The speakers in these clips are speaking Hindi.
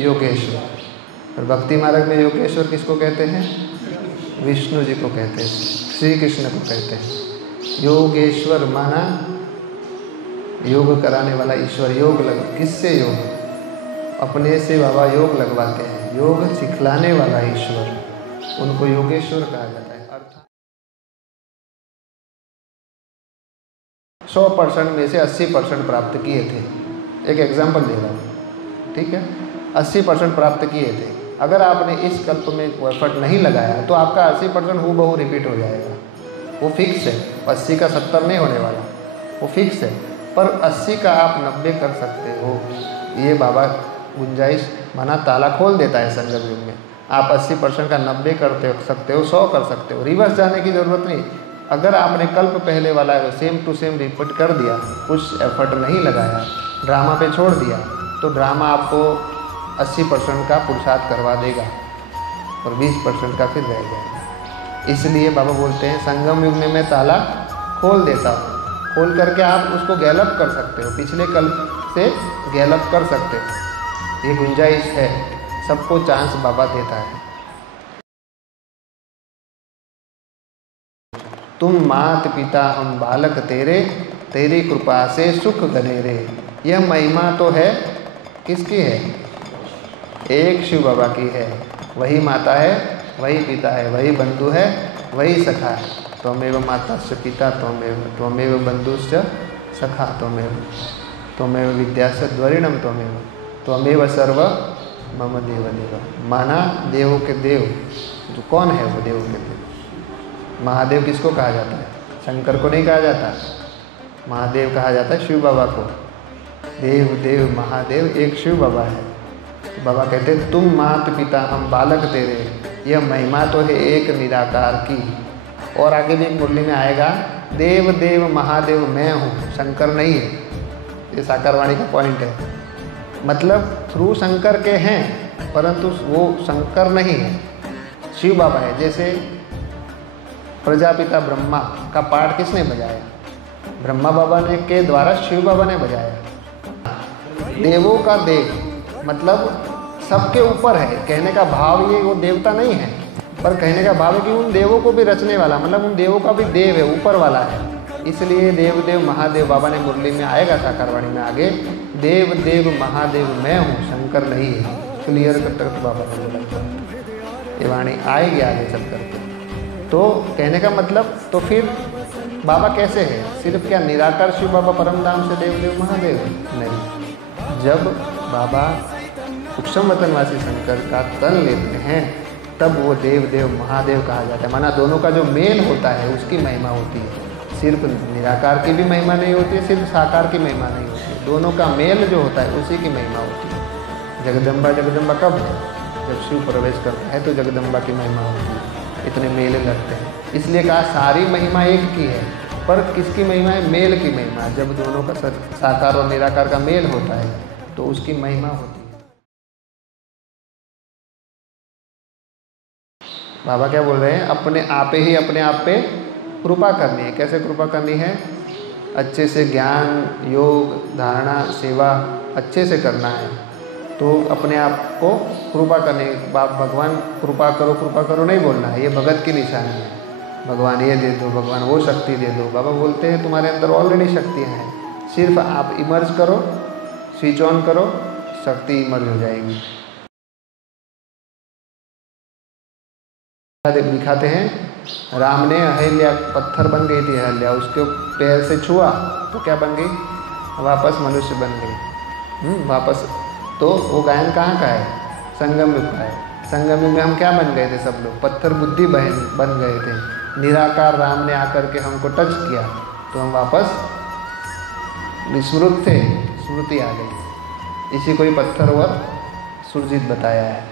योगेश्वर। और भक्ति मार्ग में योगेश्वर किसको कहते हैं? विष्णु जी को कहते हैं, श्री कृष्ण को कहते हैं। योगेश्वर माना योग कराने वाला ईश्वर। योग लग किससे? योग अपने से बाबा योग लगवाते हैं। योग सिखलाने वाला ईश्वर, उनको योगेश्वर कहा जाता है। अर्थात 100% में से 80% प्राप्त किए थे। एक एग्जाम्पल दे रहा हूँ, ठीक है? 80% प्राप्त किए थे। अगर आपने इस कल्प में एफर्ट नहीं लगाया तो आपका 80% हूबहू रिपीट हो जाएगा, वो फिक्स है। 80 का 70 नहीं होने वाला, वो फिक्स है। पर 80 का आप 90 कर सकते हो, ये बाबा गुंजाइश माना ताला खोल देता है संगम युग में। आप 80% का 90 करते सकते हो, 100 कर सकते हो। रिवर्स जाने की ज़रूरत नहीं। अगर आपने कल्प पहले वाला है सेम टू सेम रिपीट कर दिया, कुछ एफर्ट नहीं लगाया, ड्रामा पे छोड़ दिया, तो ड्रामा आपको 80% का पुरुषार्थ करवा देगा और 20% का फिर रह जाएगा। इसलिए बाबा बोलते हैं संगम युग में मैं ताला खोल देता हूँ। खोल करके आप उसको गैलअप कर सकते हो, पिछले कल्प से गैलअप कर सकते हो। ये गुंजाइश है, सबको चांस बाबा देता है। तुम मात पिता हम बालक तेरे, तेरी कृपा से सुख गनेरे। यह महिमा तो है किसकी है? एक शिव बाबा की है। वही माता है, वही पिता है, वही बंधु है, वही सखा है। त्वमेव माता से पिता त्वमेव, त्वमेव बंधुश्च सखा त्वमेव, त्वमेव विद्यास्य द्वरिणम त्वमेव, त्वमेव सर्व मम देव देव। माना देवों के देव, जो कौन है वो देवों के देव? महादेव किसको कहा जाता है? शंकर को नहीं कहा जाता, महादेव कहा जाता है शिव बाबा को। देव देव महादेव एक शिव बाबा है। तो बाबा कहते हैं तुम मात पिता हम बालक तेरे। यह महिमा तो है एक निराकार की। और आगे भी एक मुरली में आएगा, देव देव महादेव मैं हूँ, शंकर नहीं है। ये साकारवाणी का पॉइंट है। मतलब थ्रू शंकर के हैं, परंतु वो शंकर नहीं है, शिव बाबा है। जैसे प्रजापिता ब्रह्मा का पाठ किसने बजाया? ब्रह्मा बाबा ने के द्वारा शिव बाबा ने बजाया। देवों का देव मतलब सबके ऊपर है। कहने का भाव ये वो देवता नहीं है, पर कहने का भाव है कि उन देवों को भी रचने वाला, मतलब उन देवों का भी देव है, ऊपर वाला है। इसलिए देव देव महादेव बाबा ने मुरली में आएगा साकारवाणी में आगे, देव देव महादेव मैं हूँ, शंकर नहीं है। क्लियर करते करते बाबा ने बोला, ये वाणी आएगी आगे चल करके। तो कहने का मतलब, तो फिर बाबा कैसे है? सिर्फ क्या निराकार शिव बाबा परम धाम से देव देव महादेव? नहीं। जब बाबा सूक्ष्म वतनवासी शंकर का तन लेते हैं तब वो देव देव महादेव कहा जाता है। माना दोनों का जो मेल होता है उसकी महिमा होती है। सिर्फ निराकार की भी महिमा नहीं होती है, सिर्फ साकार की महिमा नहीं होती है। दोनों का मेल जो होता है उसी की महिमा होती है। जगदम्बा जगदम्बा कब है? जब शिव प्रवेश करता है तो जगदम्बा की महिमा होती है। इतने मेले लगते हैं, इसलिए कहा सारी महिमा एक की है। पर किसकी महिमा है? मेल की महिमा। जब दोनों का साकार और निराकार का मेल होता है तो उसकी महिमा होती है। बाबा क्या बोल रहे हैं? अपने आप ही अपने आप पे कृपा करनी है। कैसे कृपा करनी है? अच्छे से ज्ञान योग धारणा सेवा अच्छे से करना है। तो अपने आप को कृपा करने, भगवान कृपा करो नहीं बोलना है। ये भगत की निशानी है। भगवान ये दे दो, भगवान वो शक्ति दे दो। बाबा बोलते हैं तुम्हारे अंदर ऑलरेडी शक्तियाँ हैं, सिर्फ आप इमर्ज करो, स्विच ऑन करो, शक्ति इमर्ज हो जाएगी। दिखाते हैं राम ने अहिल्या, पत्थर बन गई थी अहिल्या, उसके पैर से छुआ तो क्या बन गई? वापस मनुष्य बन गई। वापस तो वो गायन कहाँ का है? संगम युग का है। संगम युग में हम क्या बन गए थे? सब लोग पत्थर बुद्धि बन गए थे। निराकार राम ने आकर के हमको टच किया तो हम वापस विस्मृत थे, स्मृति आ गई। इसी को ही पत्थर और सुरजीत बताया है।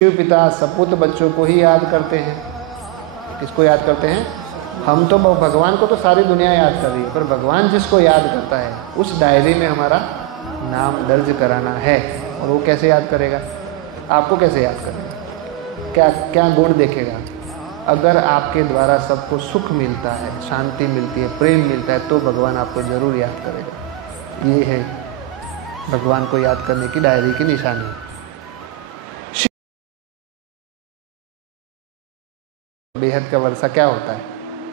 शिव पिता सपूत बच्चों को ही याद करते हैं। किसको याद करते हैं? हम तो भगवान को तो सारी दुनिया याद कर रही है, पर भगवान जिसको याद करता है उस डायरी में हमारा नाम दर्ज कराना है। और वो कैसे याद करेगा? आपको कैसे याद करेगा? क्या क्या गुण देखेगा? अगर आपके द्वारा सबको सुख मिलता है, शांति मिलती है, प्रेम मिलता है, तो भगवान आपको जरूर याद करेगा। ये है भगवान को याद करने की डायरी की निशानी। बेहद का वर्षा क्या होता है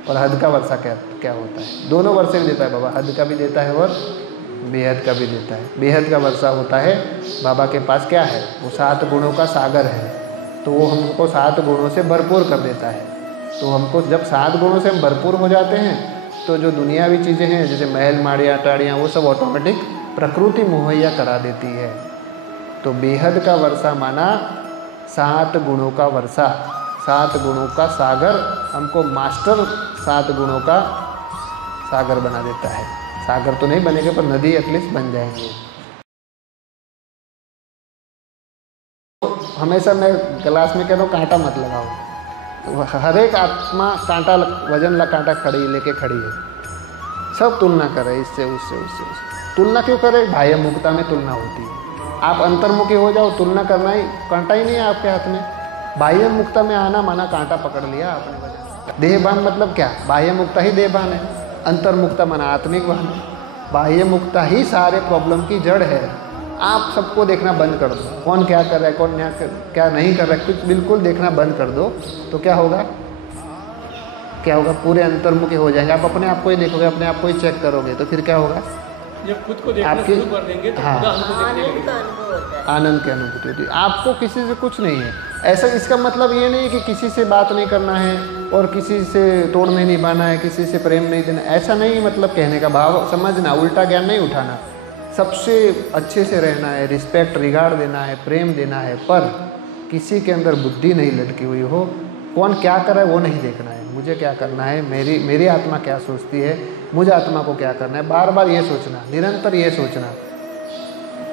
और हद का वर्षा क्या होता है? दोनों वर्षे भी देता है बाबा, हद का भी देता है और बेहद का भी देता है। बेहद का वर्षा होता है, बाबा के पास क्या है? वो 7 गुणों का सागर है, तो वो हमको 7 गुणों से भरपूर कर देता है। तो हमको जब 7 गुणों से हम भरपूर हो जाते हैं तो जो दुनियावी चीज़ें हैं जैसे महल माड़ियाँ टाड़ियाँ वो सब ऑटोमेटिक प्रकृति मुहैया करा देती है। तो बेहद का वर्षा माना 7 गुणों का वर्षा, 7 गुणों का सागर, हमको मास्टर 7 गुणों का सागर बना देता है। सागर तो नहीं बनेंगे पर नदी एटलीस्ट बन जाएंगे। हमेशा मैं क्लास में कह रहा हूँ कांटा मत लगाओ। हर एक आत्मा कांटा वजन ला कांटा लेके खड़ी है। सब तुलना कर रहे इससे उससे उससे उससे। तुलना क्यों कर रहे? बाह्य मुक्ता में तुलना होती है। आप अंतर्मुखी हो जाओ, तुलना करना ही, कांटा ही नहीं है आपके हाथ में। बाह्य मुक्ता में आना माना कांटा पकड़ लिया आपने वजन। देहभान मतलब क्या? बाह्य मुक्ता ही देहभान है, अंतर्मुक्ता माना आत्मिक भान है। बाह्य मुक्ता ही सारे प्रॉब्लम की जड़ है। आप सबको देखना बंद कर दो, कौन क्या कर रहा है, कौन क्या नहीं कर रहा है, कुछ बिल्कुल देखना बंद कर दो, तो क्या होगा? क्या होगा? पूरे अंतर्मुखी हो जाएंगे। आप अपने आप को ही देखोगे, अपने आप को ही चेक करोगे, तो फिर क्या होगा? जब खुद को देखना शुरू कर देंगे तो हाँ, आनंद की अनुभूति होती है। आपको किसी से कुछ नहीं है। ऐसा इसका मतलब ये नहीं कि किसी से बात नहीं करना है और किसी से तोड़ नहीं निभाना है, किसी से प्रेम नहीं देना, ऐसा नहीं मतलब कहने का भाव समझना, उल्टा ज्ञान नहीं उठाना। सबसे अच्छे से रहना है, रिस्पेक्ट रिगार्ड देना है, प्रेम देना है, पर किसी के अंदर बुद्धि नहीं लटकी हुई हो। कौन क्या कर रहा है वो नहीं देखना है, मुझे क्या करना है, मेरी आत्मा क्या सोचती है, मुझे आत्मा को क्या करना है, बार बार ये सोचना, निरंतर ये सोचना।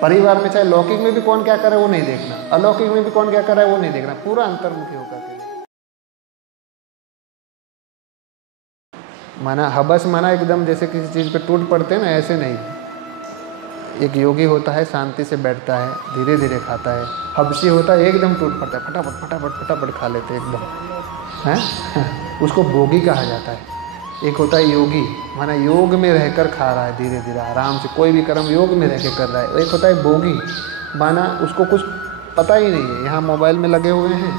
परिवार में चाहे लौकिक में भी कौन क्या कर रहा है वो नहीं देखना, अलौकिक में भी कौन क्या कर रहा है वो नहीं देखना, पूरा अंतर्मुखी होकर के माना हबस माना एकदम जैसे किसी चीज़ पे टूट पड़ते हैं ना, ऐसे नहीं। एक योगी होता है, शांति से बैठता है, धीरे धीरे खाता है। हबसी होता है एकदम टूट पड़ता है, फटाफट फटाफट फटाफट खा लेते हैं एकदम, हैं उसको भोगी कहा जाता है। एक होता है योगी, माना योग में रहकर खा रहा है, धीरे धीरे आराम से कोई भी कर्म योग में रह के कर रहा है। एक होता है भोगी, माना उसको कुछ पता ही नहीं है, यहाँ मोबाइल में लगे हुए हैं,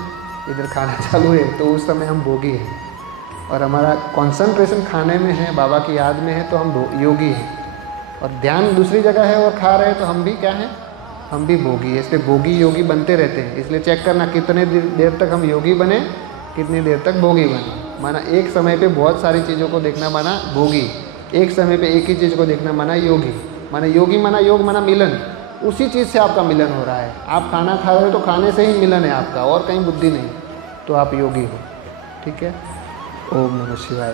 इधर खाना चालू है, तो उस समय हम भोगी हैं। और हमारा कॉन्सेंट्रेशन खाने में है, बाबा की याद में है, तो हम योगी हैं। और ध्यान दूसरी जगह है और खा रहे हैं, तो हम भी क्या हैं? हम भी भोगी है। इसलिए भोगी योगी बनते रहते हैं। इसलिए चेक करना कितने देर तक हम योगी बने, कितनी देर तक भोगी बने। माना एक समय पे बहुत सारी चीज़ों को देखना माना भोगी, एक समय पे एक ही चीज़ को देखना माना योगी। माना योगी माना योग माना मिलन, उसी चीज़ से आपका मिलन हो रहा है। आप खाना खा रहे हो तो खाने से ही मिलन है आपका, और कहीं बुद्धि नहीं, तो आप योगी हो। ठीक है। ओम नमः शिवाय।